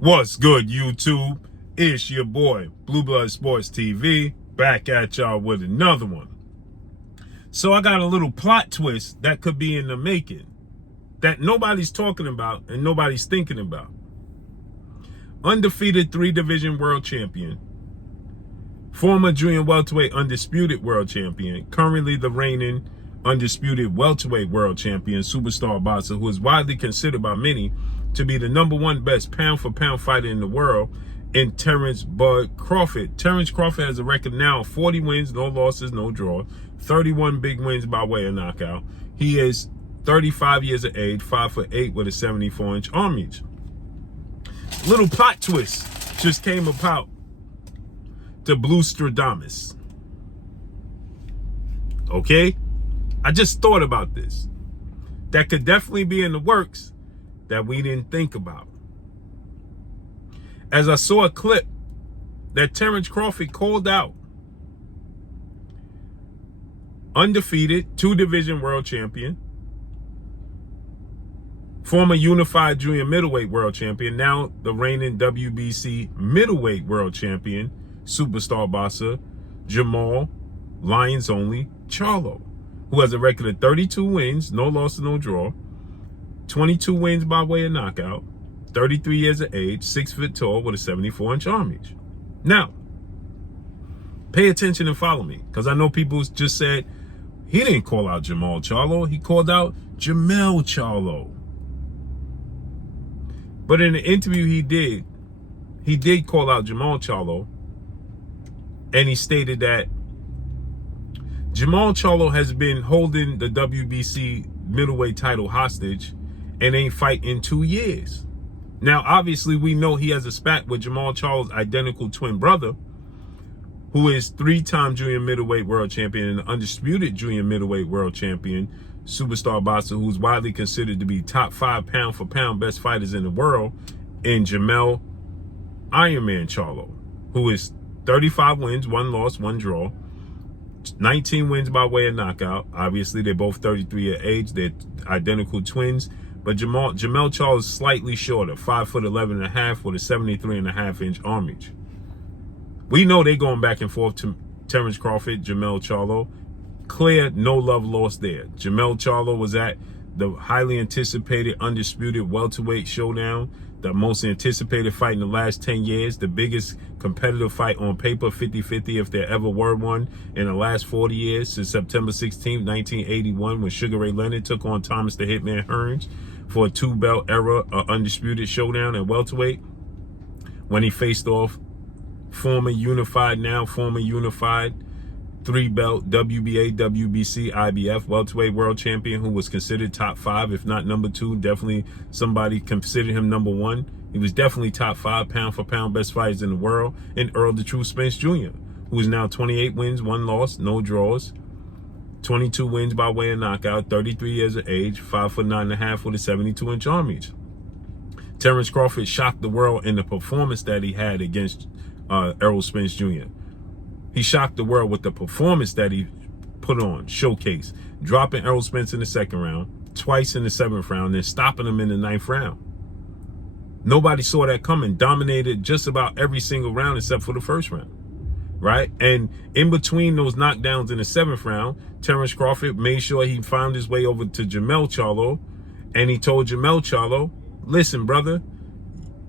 What's good, YouTube? It's your boy, Blue Blood Sports TV, back at y'all with another one. So I got a little plot twist that could be in the making that nobody's talking about and nobody's thinking about. Undefeated 3-division world champion, former junior welterweight undisputed world champion, currently the reigning undisputed welterweight world champion, superstar boxer who is widely considered by many to be the #1 best pound-for-pound fighter in the world, in Terence Crawford. Terence Crawford has a record now of 40 wins, no losses, no draw, 31 big wins by way of knockout. He is 35 years of age, 5'8" with a 74-inch arm reach. Little plot twist just came about to Blue Stradamus. Okay? I just thought about this. That could definitely be in the works that we didn't think about. As I saw a clip that Terence Crawford called out, undefeated 2-division world champion, former unified junior middleweight world champion, now the reigning WBC middleweight world champion, superstar boxer, Jermall, Lions only, Charlo, who has a record of 32 wins, no loss, no draw, 22 wins by way of knockout, 33 years of age, 6 foot tall with a 74-inch arm reach. Now, pay attention and follow me, because I know people just said, he didn't call out Jermall Charlo, he called out Jermall Charlo. But in the interview he did call out Jermall Charlo, and he stated that Jermall Charlo has been holding the WBC middleweight title hostage and ain't fight in 2 years. Now, obviously, we know he has a spat with Jermall Charlo's identical twin brother, who is 3-time junior middleweight world champion and undisputed junior middleweight world champion, superstar boxer who's widely considered to be top 5 pound-for-pound best fighters in the world, in Jermall Ironman Charlo, who is 35 wins, 1 loss, 1 draw, 19 wins by way of knockout. Obviously, they're both 33 years of age. They're identical twins. But Jermall Charlo is slightly shorter, 5'11.5" with a 73.5-inch arm reach. We know they're going back and forth to Terence Crawford, Jermall Charlo. Clear, no love lost there. Jermall Charlo was at the highly anticipated undisputed welterweight showdown, the most anticipated fight in the last 10 years, the biggest competitive fight on paper, 50-50 if there ever were one, in the last 40 years, since September 16, 1981, when Sugar Ray Leonard took on Thomas the Hitman Hearns for a 2-belt era undisputed showdown at welterweight, when he faced off former unified 3-belt WBA, WBC, IBF welterweight world champion who was considered top 5, if not number 2. Definitely somebody considered him number 1. He was definitely top 5 pound-for-pound best fighters in the world. And Earl the True Spence Jr., who is now 28 wins, 1 loss, no draws, 22 wins by way of knockout, 33 years of age, 5'9.5" with a 72-inch arm reach. Terence Crawford shocked the world in the performance that he had against Errol Spence Jr. He shocked the world with the performance that he put on, showcase, dropping Errol Spence in the 2nd round, twice in the 7th round, then stopping him in the 9th round. Nobody saw that coming, dominated just about every single round except for the 1st round, right? And in between those knockdowns in the 7th round, Terence Crawford made sure he found his way over to Jermall Charlo, and he told Jermall Charlo, listen, brother,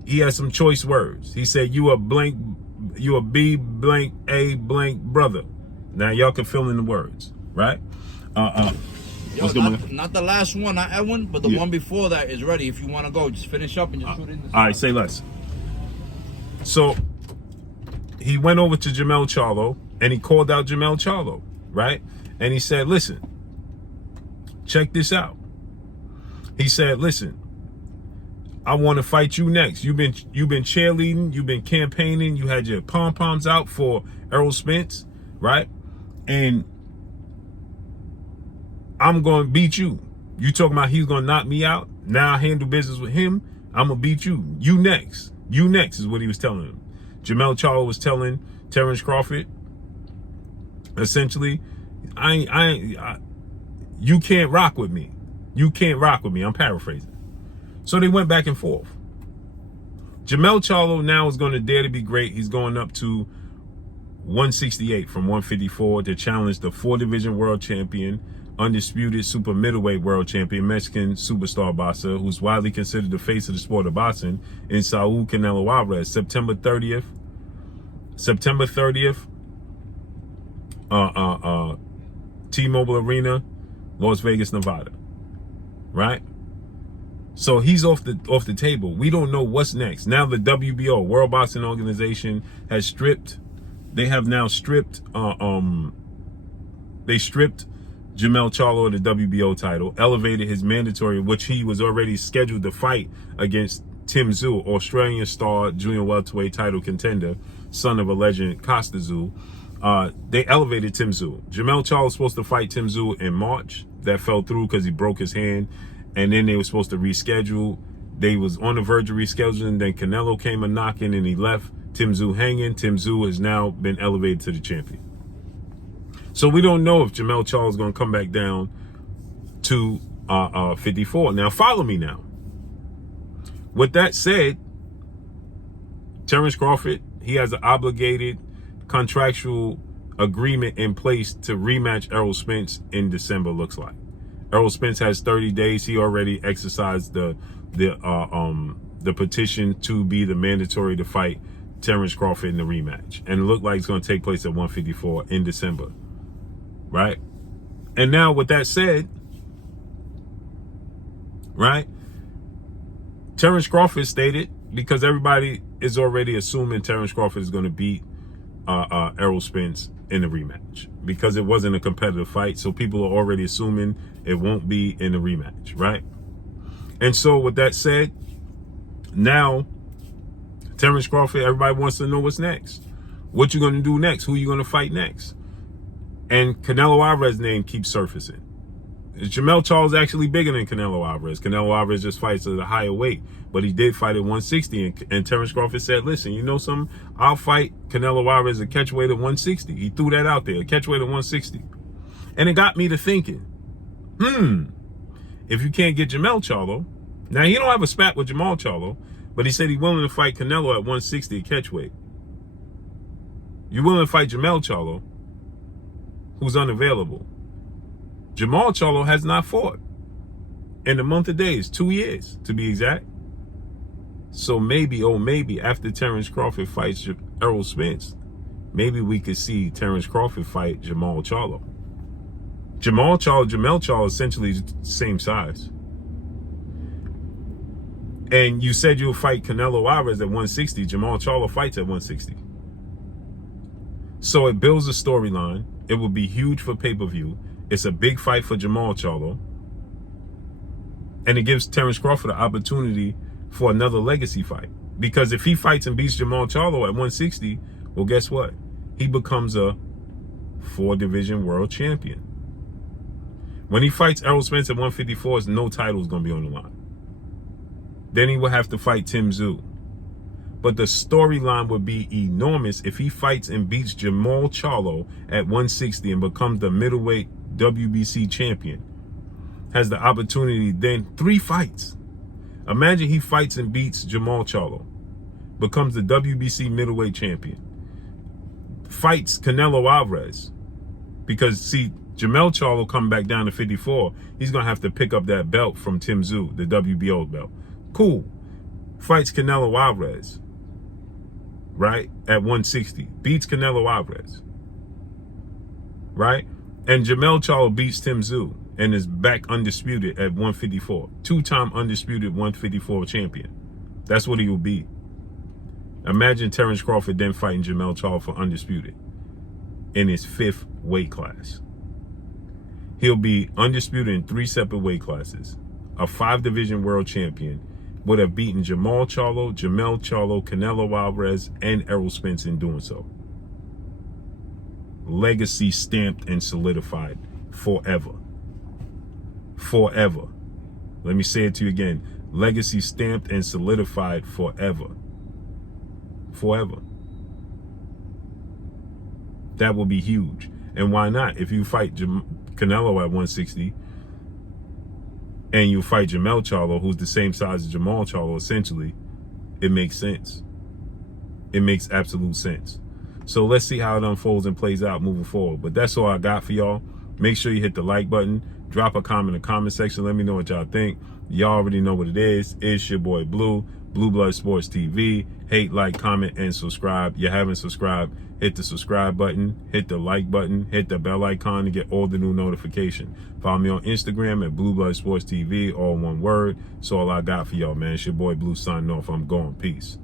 he had some choice words. He said, you a B blank A blank brother. Now y'all can fill in the words, right? Yo, not the last one, not Edwin, but the one before that is ready. If you want to go, just finish up and just put it in the all right, say less. So he went over to Jermall Charlo and he called out Jermall Charlo, right? And he said, listen, check this out. He said, listen, I want to fight you next. You've been cheerleading, you've been campaigning, you had your pom-poms out for Errol Spence, right? And I'm going to beat you. You talking about he's going to knock me out? Now I handle business with him. I'm going to beat you. You next. You next is what he was telling him. Jermall Charlo was telling Terence Crawford, essentially, you can't rock with me. You can't rock with me. I'm paraphrasing. So they went back and forth. Jermall Charlo now is going to dare to be great. He's going up to 168 from 154 to challenge the 4-division world champion, undisputed super middleweight world champion, Mexican superstar boxer, who's widely considered the face of the sport of boxing, in Saul Canelo Alvarez. September 30th, T-Mobile Arena, Las Vegas, Nevada. Right? So he's off the table. We don't know what's next. Now the WBO, World Boxing Organization, has stripped. They have now stripped. They stripped Jermall Charlo of the WBO title, elevated his mandatory, which he was already scheduled to fight against Tim Tszyu, Australian star junior welterweight title contender, son of a legend, Costa Tszyu. They elevated Tim Tszyu. Jermall Charlo was supposed to fight Tim Tszyu in March. That fell through because he broke his hand. And then they were supposed to reschedule. They was on the verge of rescheduling. Then Canelo came a knocking and he left Tim Tszyu hanging. Tim Tszyu has now been elevated to the champion. So we don't know if Jermall Charlo is going to come back down to 54. Now, follow me now. With that said, Terence Crawford, he has an obligated contractual agreement in place to rematch Errol Spence in December, looks like. Errol Spence has 30 days. He already exercised the petition to be the mandatory to fight Terence Crawford in the rematch. And it looked like it's going to take place at 154 in December. Right? And now with that said, right, Terence Crawford stated, because everybody is already assuming Terence Crawford is going to beat Errol Spence in the rematch, because it wasn't a competitive fight. So people are already assuming it won't be in the rematch, right? And so with that said, now Terence Crawford, everybody wants to know what's next. What you going to do next? Who you going to fight next? And Canelo Alvarez's name keeps surfacing. Jermall Charlo actually bigger than Canelo Alvarez. Canelo Alvarez just fights at a higher weight, but he did fight at 160. And Terence Crawford said, listen, you know something? I'll fight Canelo Alvarez at catchweight at 160. He threw that out there, a catchweight at 160. And it got me to thinking, if you can't get Jermall Charlo, now he don't have a spat with Jermall Charlo, but he said he's willing to fight Canelo at 160 at catchweight. You're willing to fight Jermall Charlo, who's unavailable. Jermall Charlo has not fought in the month of days, 2 years to be exact. So maybe, after Terence Crawford fights Errol Spence, maybe we could see Terence Crawford fight Jermall Charlo. Jermall Charlo essentially is the same size. And you said you'll fight Canelo Alvarez at 160. Jermall Charlo fights at 160. So it builds a storyline. It will be huge for pay-per-view. It's a big fight for Jermall Charlo. And it gives Terence Crawford an opportunity for another legacy fight. Because if he fights and beats Jermall Charlo at 160, well, guess what? He becomes a 4-division world champion. When he fights Errol Spence at 154, no title is going to be on the line. Then he will have to fight Tim Tszyu. But the storyline would be enormous if he fights and beats Jermall Charlo at 160 and becomes the middleweight WBC champion. Has the opportunity then 3 fights. Imagine he fights and beats Jermall Charlo, becomes the WBC middleweight champion, fights Canelo Alvarez, because see, Jermall Charlo coming back down to 54, he's going to have to pick up that belt from Tim Tszyu, the WBO belt. Cool. Fights Canelo Alvarez, right, at 160. Beats Canelo Alvarez, right? And Jermall Charlo beats Tim Tszyu and is back undisputed at 154. 2-time undisputed 154 champion. That's what he will be. Imagine Terence Crawford then fighting Jermall Charlo for undisputed in his 5th weight class. He'll be undisputed in 3 separate weight classes. A 5-division world champion, would have beaten Jermall Charlo, Canelo Alvarez, and Errol Spence in doing so. Legacy stamped and solidified forever. Forever. Let me say it to you again. Legacy stamped and solidified forever. Forever. That will be huge. And why not? If you fight Canelo at 160, and you fight Jermall Charlo, who's the same size as Jermall Charlo essentially, it makes sense. It makes absolute sense. So let's see how it unfolds and plays out moving forward. But that's all I got for y'all. Make sure you hit the like button. Drop a comment in the comment section. Let me know what y'all think. Y'all already know what it is. It's your boy Blue, Blue Blood Sports TV. Hate, like, comment, and subscribe. You haven't subscribed, hit the subscribe button, hit the like button, hit the bell icon to get all the new notifications. Follow me on Instagram at Blue Blood Sports TV, all one word. That's all I got for y'all, man. It's your boy Blue signing off. I'm going. Peace.